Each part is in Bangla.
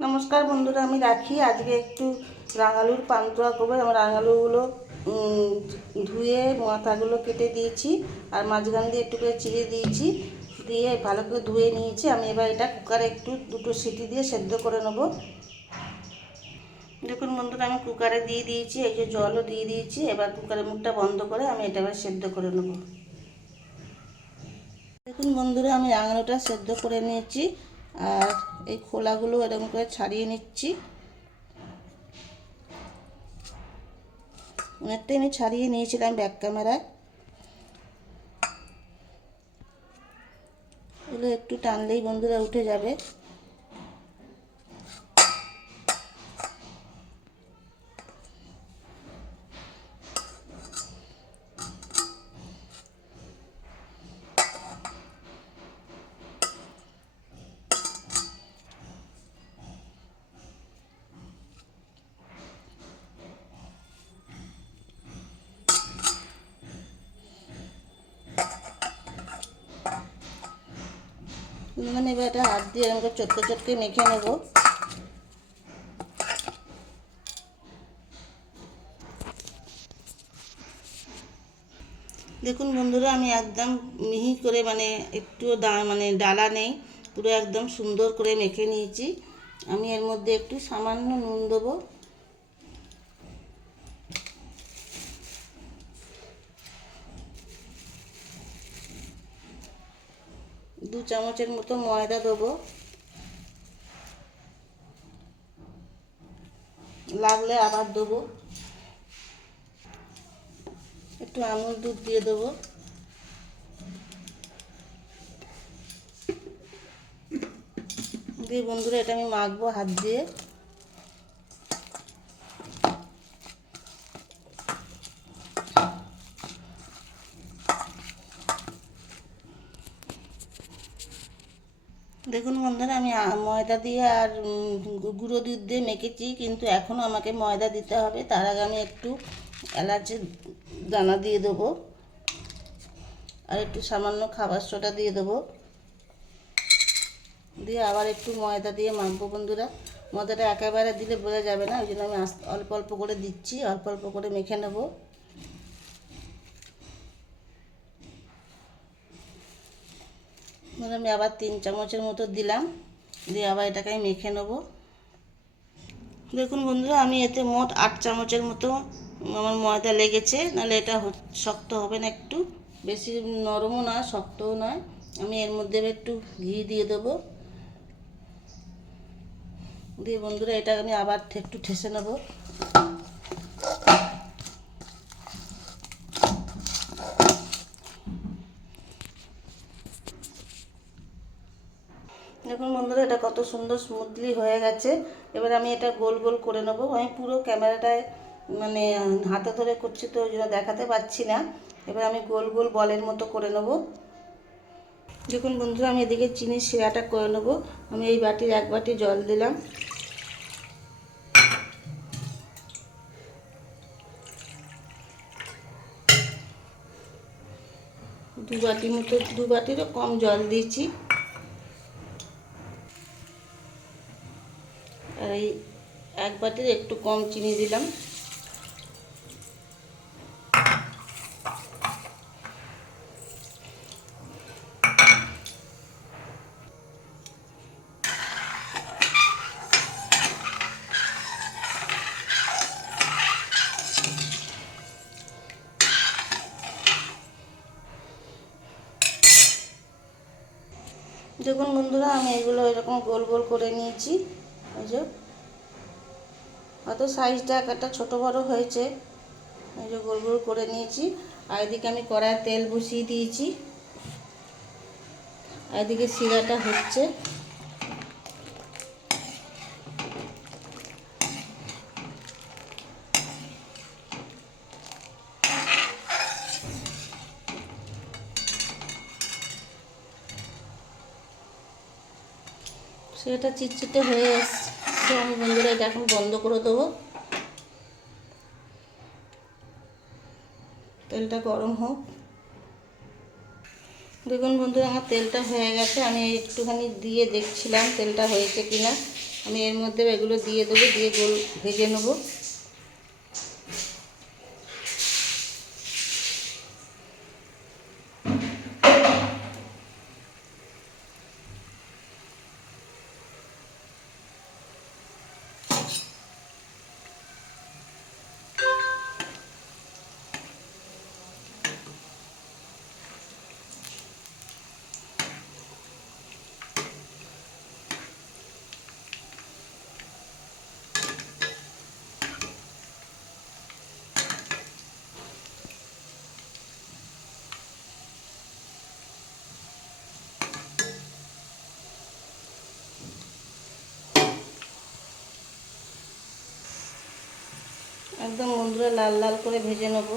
নমস্কার বন্ধুরা, আমি রাখি। আজকে একটু রাঙালুর পান্তুয়া করব। আমার রাঙালুগুলো ধুয়ে মাথাগুলো কেটে দিয়েছি আর মাঝখান দিয়ে একটু করে চিড়ে দিয়েছি। দিয়ে ভালো করে ধুয়ে নিয়েছি। আমি এবার এটা কুকারে একটু দুটো সিটি দিয়ে সেদ্ধ করে নেব। দেখুন বন্ধুরা, আমি কুকারে দিয়ে দিয়েছি, এই যে জলও দিয়ে দিয়েছি। এবার কুকারের মুখটা বন্ধ করে আমি এটা এবার সেদ্ধ করে নেব। দেখুন বন্ধুরা, আমি রাঙানোটা সেদ্ধ করে নিয়েছি। আর এই খোলাগুলো এরকম করে ছাড়িয়ে নিচ্ছি। অনেকটাই আমি ছাড়িয়ে নিয়েছিলাম ব্যাক ক্যামেরায় এগুলো একটু টানলেই বন্ধুরা উঠে যাবে। মানে এবার এটা হাত দিয়ে করে চটকে চটকে মেখে নেব। দেখুন বন্ধুরা, আমি একদম মিহি করে মানে একটু দা মানে ডালা নেই, পুরো একদম সুন্দর করে মেখে নিয়েছি। আমি এর মধ্যে একটু সামান্য নুন দেবো। দু চামচের মতো ময়দা দেবো। লাগলে আবার দেবো। একটু আমুল দুধ দিয়ে দেবো। দিয়ে বন্ধুরা, এটা আমি মাখবো হাত দিয়ে। দেখুন বন্ধুরা, আমি ময়দা দিয়ে আর গুঁড়ো দুধ দিয়ে মেখেছি, কিন্তু এখনও আমাকে ময়দা দিতে হবে। তার আগে আমি একটু এলাচের দানা দিয়ে দেবো, আর একটু সামান্য খাবার সোডা দিয়ে দেবো। দিয়ে আবার একটু ময়দা দিয়ে মাখবো বন্ধুরা। ময়দাটা একেবারে দিলে বোঝা যাবে না, ওই জন্য আমি অল্প অল্প করে দিচ্ছি, অল্প অল্প করে মেখে নেব। আমি আবার তিন চামচের মতো দিলাম। দিয়ে আবার এটাকে আমি মেখে নেব। দেখুন বন্ধুরা, আমি এতে মোট আট চামচের মতো আমার ময়দা লেগেছে। নাহলে এটা শক্ত হবে না একটু। বেশি নরমও নয় শক্তও নয়। আমি এর মধ্যে একটু ঘি দিয়ে দেবো। দিয়ে বন্ধুরা, এটা আমি আবার একটু ঠেসে নেব দেখুন বন্ধুরা এটা কত সুন্দর স্মুথলি হয়ে গেছে। এবার আমি এটা গোল গোল করে নেব। আমি পুরো ক্যামেরাটায় মানে হাতে ধরে করছি তো ওই জন্য দেখাতে পাচ্ছি না। এবার আমি গোল গোল বলের মতো করে নেব। দেখুন বন্ধুরা, আমি এদিকে চিনির শিরাটা করে নেব। আমি এই বাটির এক বাটি জল দিলাম। দু বাটি মতো, দু বাটিরও কম জল দিয়েছি আর এই এক বাটির একটু কম চিনি দিলাম। দেখুন বন্ধুরা, আমি এগুলো এরকম গোল গোল করে নিয়েছি। ওই যে হয়তো সাইজটা একটা ছোটো বড় হয়েছে। এই যে গোল গোল করে নিয়েছি। আর এদিকে আমি কড়ায় তেল বসিয়ে দিয়েছি। আর এদিকে শিরাটা হচ্ছে। সেটা চিটচিটে হয়ে এসছে। আমি বন্ধুরা এটা এখন বন্ধ করে দেবো। তেলটা গরম হোক। দেখুন বন্ধুরা, আমার তেলটা হয়ে গেছে। আমি একটুখানি দিয়ে দেখছিলাম তেলটা হয়েছে কিনা। আমি এর মধ্যে এগুলো দিয়ে দেবো, দিয়ে গোল ভেজে নেব। একদম বন্ধুরা লাল লাল করে ভেজে নেব।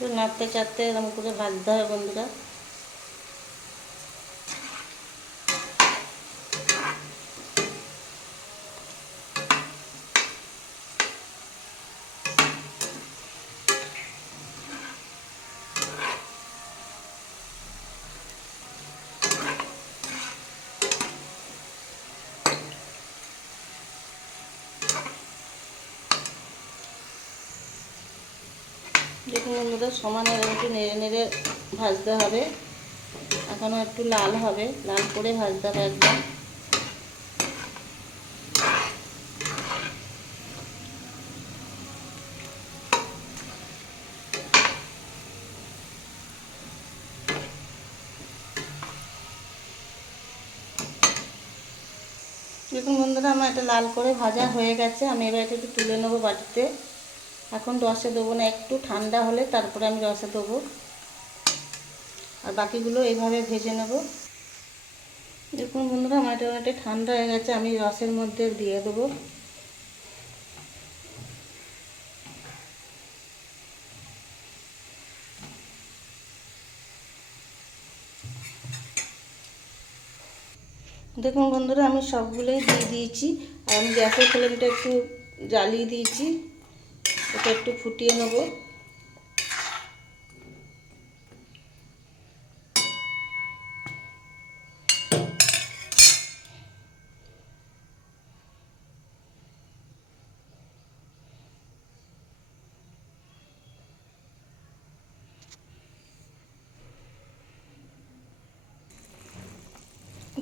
একটু নাড়তে চাড়তে এরকম করে ভাজতে হয় বন্ধুরা। দেখুন বন্ধুরা সমান একটু নেড়ে নেড়ে ভাজতে হবে। এখনও একটু লাল হবে। লাল করে ভাজতে হবে একদম। দেখুন বন্ধুরা, আমার এটা লাল করে ভাজা হয়ে গেছে। আমি এবার এটা একটু তুলে নেব বাটিতে। এখন রসে দেবো না, একটু ঠান্ডা হলে তারপরে আমি রসে দেবো। আর বাকিগুলো এইভাবে ভেজে নেব। দেখুন বন্ধুরা, আমার অনেকটা ঠান্ডা হয়ে গেছে, আমি রসের মধ্যে দিয়ে দেবো। দেখুন বন্ধুরা, আমি সবগুলোই দিয়ে দিয়েছি। আর আমি গ্যাসের ফ্লেমটা একটু জ্বালিয়ে দিয়েছি। এটা একটু ফুটিয়ে নেব।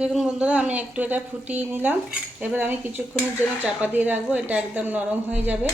দেখুন বন্ধুরা, আমি একটু এটা ফুটিয়ে নিলাম। এবার আমি কিছুক্ষণের জন্য চাপা দিয়ে রাখব, এটা একদম নরম হয়ে যাবে।